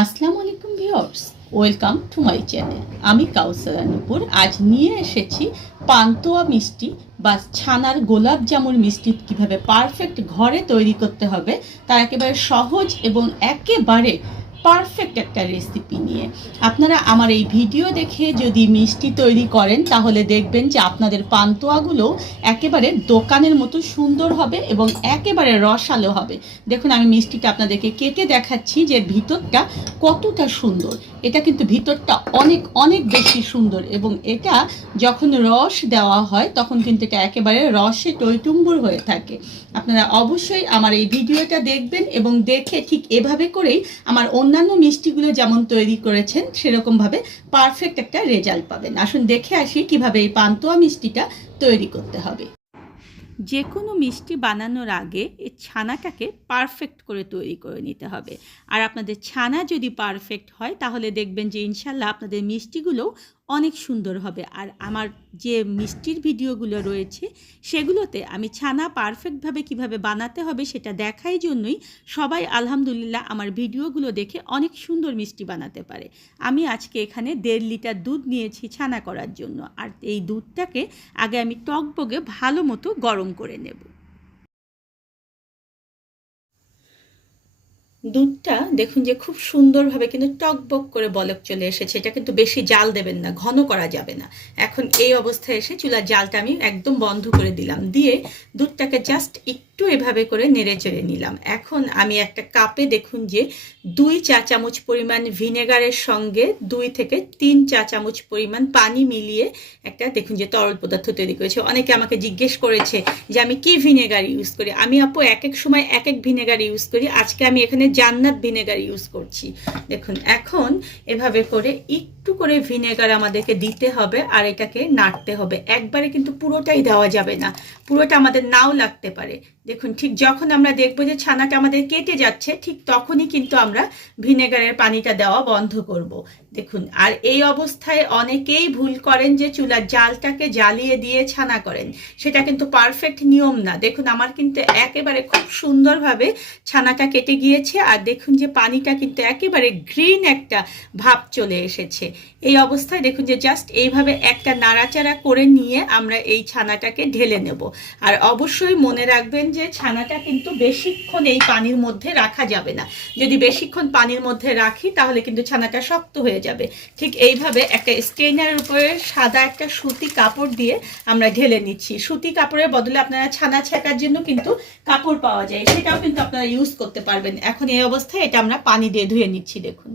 আসসালামু আলাইকুম viewers, welcome to my channel. আমি কাউসারা নুপুর। আজ নিয়ে এসেছি পান্তুয়া মিষ্টি বা ছানার গোলাপজামুন মিষ্টি কীভাবে পারফেক্ট ঘরে তৈরি করতে হবে তার একেবারে সহজ এবং একেবারে পারফেক্ট একটা রেসিপি নিয়ে। আপনারা আমার এই ভিডিও দেখে যদি মিষ্টি তৈরি করেন তাহলে দেখবেন যে আপনাদের পান্তুয়াগুলো একেবারে দোকানের মতো সুন্দর হবে এবং একেবারে রসালো হবে। দেখুন, আমি মিষ্টিটা আপনাদেরকে কেটে দেখাচ্ছি যে ভিতরটা কতটা সুন্দর। এটা কিন্তু ভিতরটা অনেক অনেক বেশি সুন্দর এবং এটা যখন রস দেওয়া হয় তখন কিন্তু এটা একেবারে রসে টইটুম্বুর হয়ে থাকে। আপনারা অবশ্যই আমার এই ভিডিওটা দেখবেন এবং দেখে ঠিক এভাবে করেই আমার অন্যান্য মিষ্টিগুলো যেমন তৈরি করেছেন সেরকমভাবে পারফেক্ট একটা রেজাল্ট পাবেন। আসুন দেখে আসি কিভাবে এই পান্তুয়া মিষ্টিটা তৈরি করতে হবে। যে কোনো মিষ্টি বানানোর আগে এই ছানাটাকে পারফেক্ট করে তৈরি করে নিতে হবে। আর আপনাদের ছানা যদি পারফেক্ট হয় তাহলে দেখবেন যে ইনশাল্লাহ আপনাদের মিষ্টিগুলোও অনেক সুন্দর হবে। আর আমার যে মিষ্টির ভিডিওগুলো রয়েছে সেগুলোতে আমি ছানা পারফেক্টভাবে কিভাবে বানাতে হবে সেটা দেখাই জন্যই সবাই আলহামদুলিল্লাহ আমার ভিডিওগুলো দেখে অনেক সুন্দর মিষ্টি বানাতে পারে। আমি আজকে এখানে 1.5 লিটার দুধ নিয়েছি ছানা করার জন্য। আর এই দুধটাকে আগে আমি টকবগে ভালো মতো গরম করে নেব। দুধটা দেখুন যে খুব সুন্দরভাবে কিন্তু টকবক করে বলক চলে এসেছে। এটা কিন্তু বেশি জাল দেবেন না, ঘন করা যাবে না। এখন এই অবস্থায় এসে চুলার জালটা আমি একদম বন্ধ করে দিলাম, দিয়ে দুধটাকে জাস্ট একটু এভাবে করে নেড়ে চেড়ে নিলাম। এখন আমি একটা কাপে দেখুন যে 2 চা চামচ পরিমাণ ভিনেগারের সঙ্গে 2 থেকে 3 চা চামচ পরিমাণ পানি মিলিয়ে একটা দেখুন যে তরল পদার্থ তৈরি করেছে। অনেকে আমাকে জিজ্ঞেস করেছে যে আমি কি ভিনেগার ইউজ করি। আমি আপু এক এক সময় এক এক ভিনেগার ইউজ করি। আজকে আমি এখানে জান্নাত ভিনেগার ইউজ করছি। দেখুন এখন এভাবে করে একটু করে ভিনেগার আমাদেরকে দিতে হবে আর এটাকে নাড়তে হবে। একবারে কিন্তু পুরোটাই দেওয়া যাবে না, পুরোটা আমাদের নাও লাগতে পারে। দেখুন ঠিক যখন আমরা দেখবো যে ছানাটা আমাদের কেটে যাচ্ছে ঠিক তখনই কিন্তু আমরা ভিনেগারের পানিটা দেওয়া বন্ধ করব। দেখুন, আর এই অবস্থায় অনেকেই ভুল করেন যে চুলার জালটাকে জ্বালিয়ে দিয়ে ছানা করেন। সেটা কিন্তু পারফেক্ট নিয়ম না। দেখুন আমার কিন্তু একেবারে খুব সুন্দরভাবে ছানাটা কেটে গিয়েছে আর দেখুন যে পানিটা কিন্তু একেবারে গ্রিন একটা ভাব চলে এসেছে। এই অবস্থায় দেখুন যে জাস্ট এইভাবে একটা নাড়াচাড়া করে নিয়ে আমরা এই ছানাটাকে ঢেলে নেব। আর অবশ্যই মনে রাখবেন যে ছানাটা কিন্তু বেশিক্ষণ এই পানির মধ্যে রাখা যাবে না। যদি বেশিক্ষণ পানির মধ্যে রাখি তাহলে কিন্তু ছানাটা শক্ত হয়ে যাবে। ঠিক এইভাবে একটা স্ট্রেনারের উপরে সাদা একটা সুতি কাপড় দিয়ে আমরা ঢেলে নিচ্ছি। সুতি কাপড়ের বদলে আপনারা ছানা ছেঁকার জন্য কিন্তু কাপড় পাওয়া যায়, সেটাও কিন্তু আপনারা ইউজ করতে পারবেন। এখন এই অবস্থায় এটা আমরা পানি দিয়ে ধুয়ে নিচ্ছি। দেখুন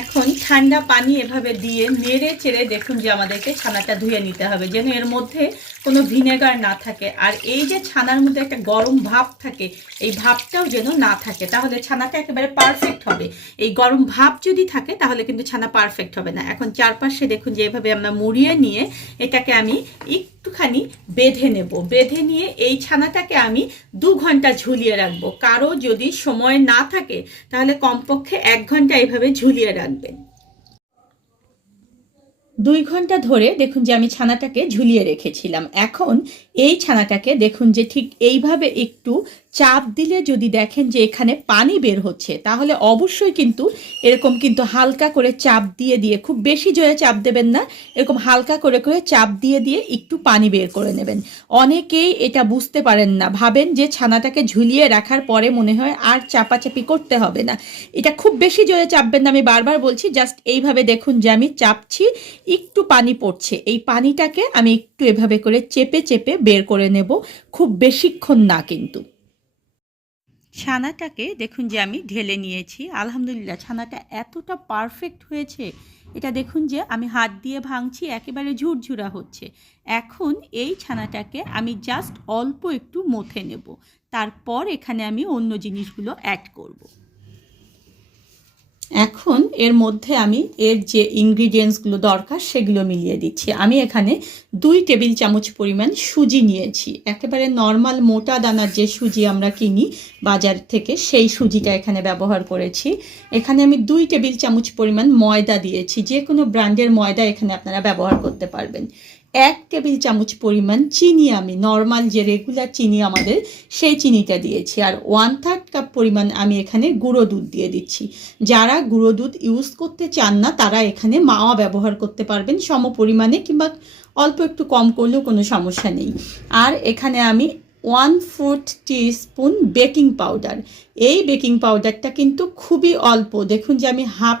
এখন ঠান্ডা পানি এভাবে দিয়ে নেড়ে চেড়ে দেখুন যে আমাদেরকে ছানাটা ধুয়ে নিতে হবে যেন এর মধ্যে কোনো ভিনেগার না থাকে। আর এই যে ছানার মধ্যে একটা গরম ভাব থাকে এই ভাবটাও যেন না থাকে, তাহলে ছানাটা একেবারে পারফেক্ট হবে। এই গরম ভাব যদি থাকে তাহলে কিন্তু ছানা পারফেক্ট হবে না। এখন চারপাশে দেখুন যে এভাবে আমরা মুড়িয়ে নিয়ে এটাকে আমি একটুখানি বেঁধে নেব। বেঁধে নিয়ে এই ছানাটাকে আমি 2 ঘন্টা ঝুলিয়ে রাখবো। কারো যদি সময় না থাকে তাহলে কমপক্ষে 1 ঘন্টা এইভাবে ঝুলিয়ে রাখবেন। 2 ঘন্টা ধরে দেখুন যে আমি ছানাটাকে ঝুলিয়ে রেখেছিলাম। এখন এই ছানাটাকে দেখুন যে ঠিক এইভাবে একটু চাপ দিলে যদি দেখেন যে এখানে পানি বের হচ্ছে তাহলে অবশ্যই কিন্তু এরকম কিন্তু হালকা করে চাপ দিয়ে দিয়ে, খুব বেশি জোরে চাপ দেবেন না, এরকম হালকা করে করে চাপ দিয়ে দিয়ে একটু পানি বের করে নেবেন। অনেকেই এটা বুঝতে পারেন না, ভাবেন যে ছানাটাকে ঝুলিয়ে রাখার পরে মনে হয় আর চাপাচাপি করতে হবে না। এটা খুব বেশি জোরে চাপবেন না, আমি বারবার বলছি। জাস্ট এইভাবে দেখুন যে আমি চাপছি, একটু পানি পড়ছে, এই পানিটাকে আমি একটু এভাবে করে চেপে চেপে বের করে নেব, খুব বেশিক্ষণ না কিন্তু। ছানাটাকে দেখুন যে আমি ঢেলে নিয়েছি। আলহামদুলিল্লাহ ছানাটা এতটা পারফেক্ট হয়েছে, এটা দেখুন যে আমি হাত দিয়ে ভাঙছি, একেবারে ঝুরঝুরা হচ্ছে। এখন এই ছানাটাকে আমি জাস্ট অল্প একটু মথে নেব, তারপর এখানে আমি অন্য জিনিসগুলো অ্যাড করব। এখন এর মধ্যে আমি এর যে ইনগ্রিডিয়েন্টসগুলো দরকার সেগুলো মিলিয়ে দিচ্ছি। আমি এখানে 2 টেবিল চামচ পরিমাণ সুজি নিয়েছি। একেবারে নর্মাল মোটা দানার যে সুজি আমরা কিনি বাজার থেকে সেই সুজিটা এখানে ব্যবহার করেছি। এখানে আমি 2 টেবিল চামচ পরিমাণ ময়দা দিয়েছি। যে কোনো ব্র্যান্ডের ময়দা এখানে আপনারা ব্যবহার করতে পারবেন। 1 টেবিল চামচ পরিমাণ চিনি, আমি নর্মাল যে রেগুলার চিনি আমাদের সেই চিনিটা দিয়েছি। আর 1/3 কাপ পরিমাণ আমি এখানে গুঁড়ো দুধ দিয়ে দিচ্ছি। যারা গুঁড়ো দুধ ইউজ করতে চান না তারা এখানে মাওয়া ব্যবহার করতে পারবেন সম পরিমাণে, কিংবা অল্প একটু কম করলেও কোনো সমস্যা নেই। আর এখানে আমি 1/4 টিস্পুন বেকিং পাউডার, এই বেকিং পাউডারটা কিন্তু খুবই অল্প, দেখুন যে আমি হাফ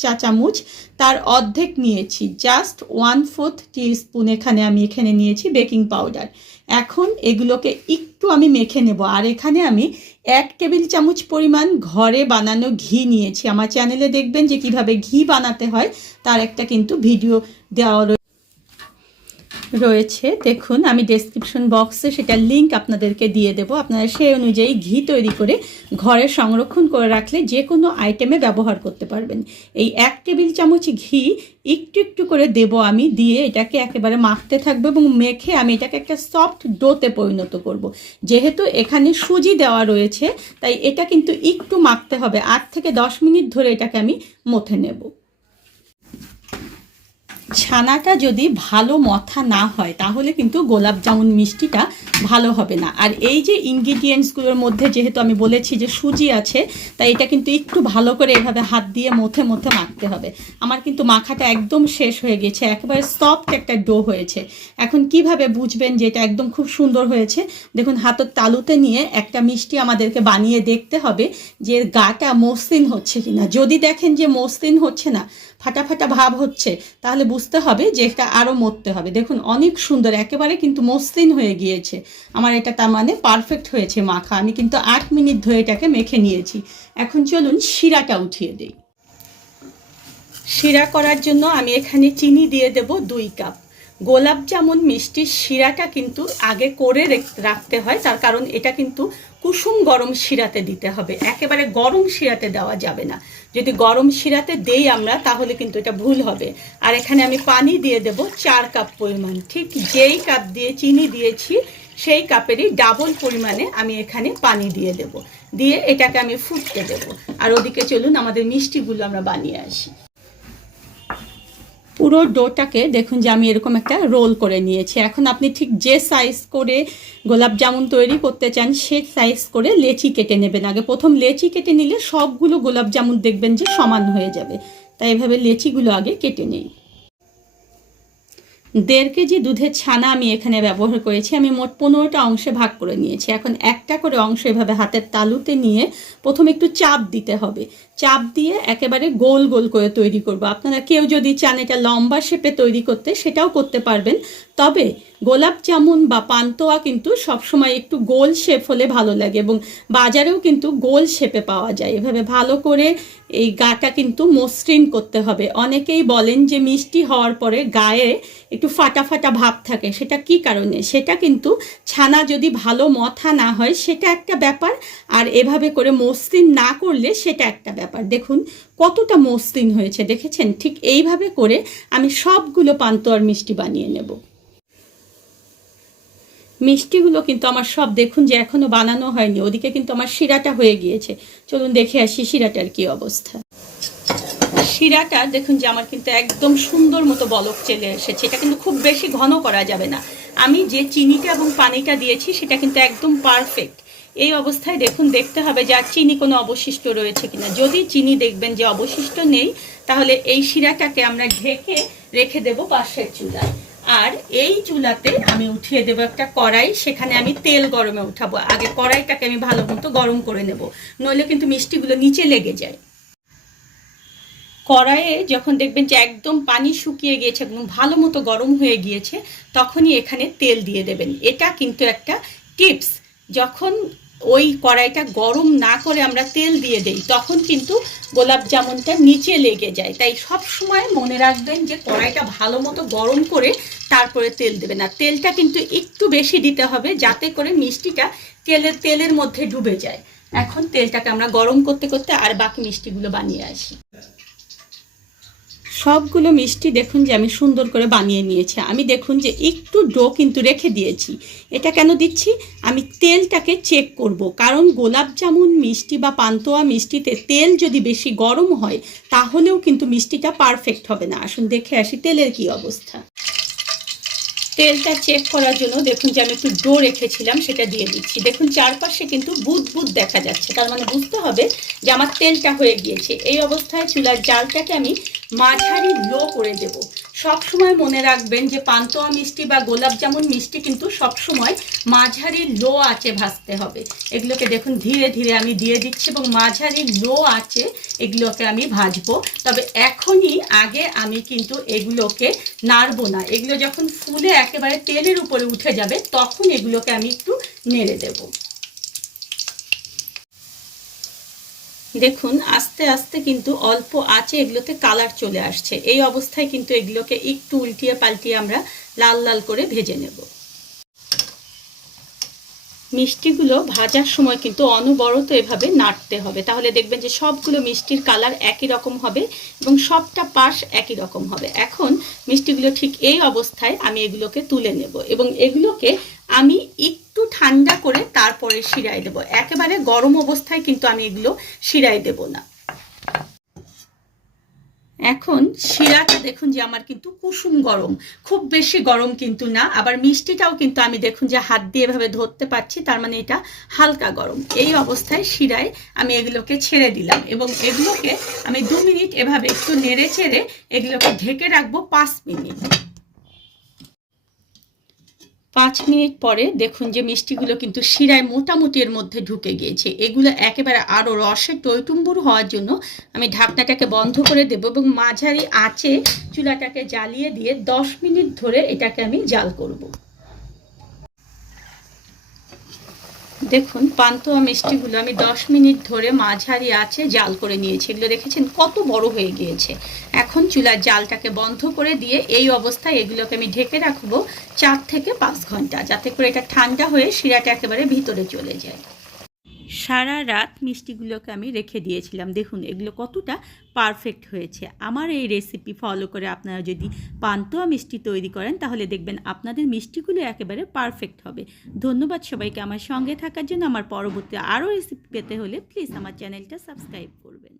চা চামচ তার অর্ধেক নিয়েছি, জাস্ট 1/4 টিস্পুন এখানে নিয়েছি বেকিং পাউডার। এখন এগুলোকে একটু আমি মেখে নেব। আর এখানে আমি 1 টেবিল চামচ পরিমাণ ঘরে বানানো ঘি নিয়েছি। আমার চ্যানেলে দেখবেন যে কিভাবে ঘি বানাতে হয় তার একটা কিন্তু ভিডিও দেওয়া রয়েছে, দেখুন আমি ডেসক্রিপশন বক্সে সেটার লিঙ্ক আপনাদেরকে দিয়ে দেব। আপনারা সেই অনুযায়ী ঘি তৈরি করে ঘরে সংরক্ষণ করে রাখলে যে কোনো আইটেমে ব্যবহার করতে পারবেন। এই 1 টেবিল চামচ ঘি একটু একটু করে দেব আমি, দিয়ে এটাকে একেবারে মাখতে থাকবো এবং মেখে আমি এটাকে একটা সফট ডোতে পরিণত করব। যেহেতু এখানে সুজি দেওয়া রয়েছে তাই এটা কিন্তু একটু মাখতে হবে, 8 থেকে 10 মিনিট ধরে এটাকে আমি মথে নেব। ছানাটা যদি ভালো মথা না হয় তাহলে কিন্তু গোলাপ জামুন মিষ্টিটা ভালো হবে না। আর এই যে ইনগ্রিডিয়েন্টসগুলোর মধ্যে যেহেতু আমি বলেছি যে সুজি আছে, তাই এটা কিন্তু একটু ভালো করে এভাবে হাত দিয়ে মথে মাখতে হবে। আমার কিন্তু মাখাটা একদম শেষ হয়ে গেছে, একেবারে সফট একটা ডো হয়েছে। এখন কিভাবে বুঝবেন যে এটা একদম খুব সুন্দর হয়েছে? দেখুন হাতের তালুতে নিয়ে একটা মিষ্টি আমাদেরকে বানিয়ে দেখতে হবে যে গাটা মসৃণ হচ্ছে কিনা। যদি দেখেন যে মসৃণ হচ্ছে না, ফাটা ফাটা ভাব হচ্ছে, তাহলে বুঝতে হবে যে এটা আরও মরতে হবে। দেখুন অনেক সুন্দর, একেবারে কিন্তু মসৃণ হয়ে গিয়েছে আমার এটা, তার মানে পারফেক্ট হয়েছে মাখা। আমি কিন্তু 8 মিনিট ধরে এটাকে মেখে নিয়েছি। এখন চলুন শিরাটা উঠিয়ে দিই। শিরা করার জন্য আমি এখানে চিনি দিয়ে দেব 2 কাপ। গোলাপ জামুন মিষ্টির শিরাটা কিন্তু আগে করে রাখতে হয়, তার কারণ এটা কিন্তু কুসুম গরম শিরাতে দিতে হবে, একেবারে গরম শিরাতে দেওয়া যাবে না। যদি গরম শিরাতে দেই আমরা তাহলে কিন্তু এটা ভুল হবে। আর এখানে আমি পানি দিয়ে দেব 4 কাপ পরিমাণ, ঠিক যেই কাপ দিয়ে চিনি দিয়েছি সেই কাপেরই ডাবল পরিমাণে আমি এখানে পানি দিয়ে দেব। দিয়ে এটাকে আমি ফুটতে দেব। আর ওদিকে চলুন আমাদের মিষ্টিগুলো আমরা বানিয়ে আসি। পুরো ডোটাকে দেখুন যে আমি এরকম একটা রোল করে নিয়েছি। এখন আপনি ঠিক যে সাইজ করে গোলাপ জামুন তৈরি করতে চান সে সাইজ করে লেচি কেটে নেবেন। আগে প্রথম লেচি কেটে নিলে সবগুলো গোলাপ জামুন দেখবেন যে সমান হয়ে যাবে, তাই এভাবে লেচিগুলো আগে কেটে নেই। 1.5 কেজি দুধের ছানা আমি এখানে ব্যবহার করেছি। আমি মোট 15টা অংশে ভাগ করে নিয়েছি। এখন একটা করে অংশ এভাবে হাতের তালুতে নিয়ে প্রথমে একটু চাপ দিতে হবে। চাপ দিয়ে একেবারে গোল গোল করে তৈরি করব। আপনারা কেউ যদি চান এটা লম্বা শেপে তৈরি করতে সেটাও করতে পারবেন, তবে গোলাপ জামুন বা পান্তোয়া কিন্তু সবসময় একটু গোল শেপ হলে ভালো লাগে, এবং বাজারেও কিন্তু গোল শেপে পাওয়া যায়। এভাবে ভালো করে এই গাটা কিন্তু মসৃণ করতে হবে। অনেকেই বলেন যে মিষ্টি হওয়ার পরে গায়ে একটু ফাটা ফাটা ভাব থাকে, সেটা কি কারণে? সেটা কিন্তু ছানা যদি ভালো মথা না হয় সেটা একটা ব্যাপার, আর এভাবে করে মসৃণ না করলে সেটা একটা ব্যাপার। দেখুন কতটা মসৃণ হয়েছে, দেখেছেন? ঠিক এইভাবে করে আমি সবগুলো পান্তোয়ার মিষ্টি বানিয়ে নেব। মিষ্টিগুলো কিন্তু আমার সব দেখুন যে এখনো বানানো হয়নি, ওদিকে কিন্তু আমার শিরাটা হয়ে গিয়েছে। চলুন দেখে আসি শিরাটার কি অবস্থা। শিরাটা দেখুন যে আমার কিন্তু একদম সুন্দর মতো বলক চলে এসেছে। এটা কিন্তু খুব বেশি ঘন করা যাবে না। আমি যে চিনিটা এবং পানিটা দিয়েছি সেটা কিন্তু একদম পারফেক্ট। এই অবস্থায় দেখুন দেখতে হবে যে আর চিনি কোনো অবশিষ্ট রয়েছে কিনা। যদি চিনি দেখবেন যে অবশিষ্ট নেই, তাহলে এই শিরাটাকে আমরা ঢেকে রেখে দেব পাশের চুলায়। আর এই চুলাতে আমি উঠিয়ে দেবো একটা কড়াই, সেখানে আমি তেল গরমে উঠাবো। আগে কড়াইটাকে আমি ভালো মতো গরম করে নেব, নইলে কিন্তু মিষ্টিগুলো নিচে লেগে যায়। কড়াইয়ে যখন দেখবেন যে একদম পানি শুকিয়ে গিয়েছে এবং ভালো মতো গরম হয়ে গিয়েছে, তখনই এখানে তেল দিয়ে দেবেন। এটা কিন্তু একটা টিপস, যখন ওই কড়াইটা গরম না করে আমরা তেল দিয়ে দেই তখন কিন্তু গোলাপ জামুনটা নিচে লেগে যায়। তাই সব সময় মনে রাখবেন যে কড়াইটা ভালো মতো গরম করে তারপরে তেল দেবেন। আর তেলটা কিন্তু একটু বেশি দিতে হবে যাতে করে মিষ্টিটা তেলের মধ্যে ডুবে যায়। এখন তেলটাকে আমরা গরম করতে করতে আর বাকি মিষ্টিগুলো বানিয়ে আসি। সবগুলো মিষ্টি দেখুন যে আমি সুন্দর করে বানিয়ে নিয়েছি। আমি দেখুন যে একটু ডো কিন্তু রেখে দিয়েছি। এটা কেন দিচ্ছি? আমি তেলটাকে চেক করব, কারণ গোলাপ জামুন মিষ্টি বা পান্তোয়া মিষ্টিতে তেল যদি বেশি গরম হয় তাহলেও কিন্তু মিষ্টিটা পারফেক্ট হবে না। আসুন দেখে আসি তেলের কি অবস্থা। তেলটা চেক করার জন্য দেখুন যে আমি একটু ডো রেখেছিলাম, সেটা দিয়ে দিচ্ছি। দেখুন চারপাশে কিন্তু বুদ বুদ দেখা যাচ্ছে, তার মানে বুঝতে হবে যে আমার তেলটা হয়ে গিয়েছে। এই অবস্থায় চুলার জালটাকে আমি মাঝারি লো করে দেব। সব সময় মনে রাখবেন যে পান্তুয়া মিষ্টি বা গোলাপজামুন মিষ্টি কিন্তু সব সময় মাঝারি লো আঁচে ভাজতে হবে। এগুলোকে দেখুন ধীরে ধীরে আমি দিয়ে দিচ্ছি এবং মাঝারি লো আঁচে এগুলোকে আমি ভাজবো। তবে এখনই আগে আমি কিন্তু এগুলোকে নাড়বো না। এগুলো যখন ফুলে একেবারে তেলের উপরে উঠে যাবে তখন এগুলোকে আমি একটু নেড়ে দেব। দেখুন আস্তে আস্তে কিন্তু অল্প আঁচে এগুলোতে কালার চলে আসছে। এই অবস্থায় কিন্তু এগুলোকে একটু উল্টিয়ে পাল্টিয়ে আমরা লাল লাল করে ভেজে নেব। মিষ্টিগুলো ভাজার সময় কিন্তু অনবরত এভাবে নাড়তে হবে, তাহলে দেখবেন যে সবগুলো মিষ্টির কালার একই রকম হবে এবং সবটা পাশ একই রকম হবে। এখন মিষ্টিগুলো ঠিক এই অবস্থায় আমি এগুলোকে তুলে নেব এবং এগুলোকে আমি একটু ঠান্ডা করে তারপরে শিরায় দেব। একেবারে গরম অবস্থায় কিন্তু আমি এগুলো শিরায় দেব না। এখন শিরাটা দেখুন যে আমার কিন্তু কুসুম গরম, খুব বেশি গরম কিন্তু না। আবার মিষ্টিটাও কিন্তু আমি দেখুন যে হাত দিয়ে এভাবে ধরতে পারছি, তার মানে এটা হালকা গরম। এই অবস্থায় শিরায় আমি এগুলোকে ছেড়ে দিলাম এবং এগুলোকে আমি 2 মিনিট এভাবে একটু নেড়ে চেড়ে এগুলোকে ঢেকে রাখবো 5 মিনিট। 5 মিনিট পরে দেখুন যে মিষ্টিগুলো কিন্তু শিরায় মোটামুটি এর মধ্যে ঢুকে গিয়েছে। এগুলো একেবারে আরও রসে টইটুম্বুর হওয়ার জন্য আমি ঢাকনাটাকে বন্ধ করে দেব এবং মাঝারি আঁচে চুলাটাকে জ্বালিয়ে দিয়ে 10 মিনিট ধরে এটাকে আমি জাল করব। দেখুন পান্তুয়া মিষ্টিগুলো আমি 10 মিনিট ধরে মাঝারি আঁচে জাল করে নিয়েছি। এগুলো দেখেছেন কত বড় হয়ে গিয়েছে। এখন চুলার জালটাকে বন্ধ করে দিয়ে এই অবস্থায় এগুলোকে আমি ঢেকে রাখবো 4 থেকে 5 ঘন্টা, যাতে করে এটা ঠান্ডা হয়ে শিরাটা একেবারে ভিতরে চলে যায়। সারা রাত মিষ্টিগুলোকে আমি রেখে দিয়েছিলাম। দেখুন এগুলো কতটা পারফেক্ট হয়েছে। আমার এই রেসিপি ফলো করে আপনারা যদি পান্তুয়া মিষ্টি তৈরি করেন তাহলে দেখবেন আপনাদের মিষ্টিগুলো একেবারে পারফেক্ট হবে। ধন্যবাদ সবাইকে আমার সঙ্গে থাকার জন্য। আমার পরবর্তী আরও রেসিপি পেতে হলে প্লিজ আমার চ্যানেলটা সাবস্ক্রাইব করবেন।